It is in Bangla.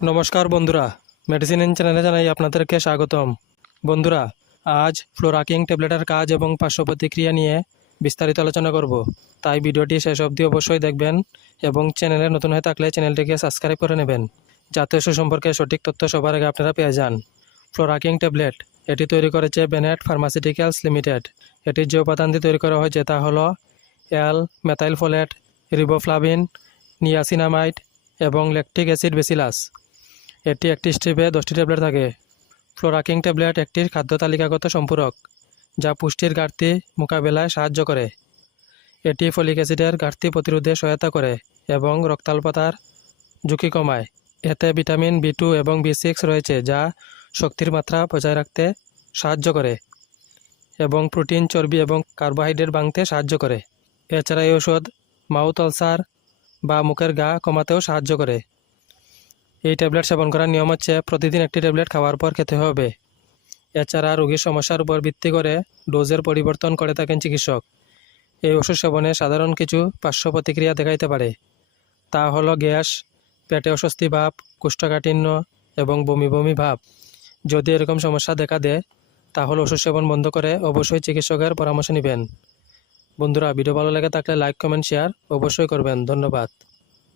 নমস্কার বন্ধুরা। মেডিসিন ইন চ্যানেলে জানাই আপনাদেরকে স্বাগতম। বন্ধুরা, আজ ফ্লোরাকিং ট্যাবলেটের কাজ এবং পার্শ্ব প্রতিক্রিয়া নিয়ে বিস্তারিত আলোচনা করব। তাই ভিডিওটি শেষ অবধি অবশ্যই দেখবেন এবং চ্যানেলে নতুন হয়ে থাকলে চ্যানেলটিকে সাবস্ক্রাইব করে নেবেন। যাতে সুসম্পর্কে সঠিক তথ্য সবার আগে আপনারা পেয়ে যান। ফ্লোরাকিং ট্যাবলেট এটি তৈরি করেছে বেনেট ফার্মাসিউটিক্যালস লিমিটেড এটির যে উপাদানটি তৈরি করা হয়েছে তা হলো L methyl folate riboflavin niacinamide এবং ল্যাকটিক অ্যাসিড বেসিলাস এটি একটি স্ট্রিপে দশটি ট্যাবলেট থাকে। ফ্লোরাকিং ট্যাবলেট একটি খাদ্য তালিকাগত সম্পূরক, যা পুষ্টির ঘাটতি মোকাবেলায় সাহায্য করে। এটি ফলিক অ্যাসিডের ঘাটতি প্রতিরোধে সহায়তা করে এবং রক্তাল্পতার ঝুঁকি কমায়। এতে ভিটামিন বি টু এবং বি সিক্স রয়েছে, যা শক্তির মাত্রা বজায় রাখতে সাহায্য করে এবং প্রোটিন, চর্বি এবং কার্বোহাইড্রেট ভাঙতে সাহায্য করে। এছাড়া এই ওষুধ মাউথ আলসার বা মুখের ঘা কমাতেও সাহায্য করে। এই ট্যাবলেট সেবন করার নিয়ম হচ্ছে প্রতিদিন একটি ট্যাবলেট খাওয়ার পর খেতে হবে। এছাড়া রোগীর সমস্যার উপর ভিত্তি করে ডোজের পরিবর্তন করে থাকেন চিকিৎসক। এই ওষুধ সেবনে সাধারণ কিছু পার্শ্ব প্রতিক্রিয়া দেখাইতে পারে। তা হলো গ্যাস, পেটে অস্বস্তি ভাব, কোষ্ঠকাঠিন্য এবং বমি বমি ভাব। যদি এরকম সমস্যা দেখা দেয়, তাহলে ওষুধ সেবন বন্ধ করে অবশ্যই চিকিৎসকের পরামর্শ নেবেন। বন্ধুরা, ভিডিও ভালো লাগে থাকলে লাইক, কমেন্ট, শেয়ার অবশ্যই করবেন। ধন্যবাদ।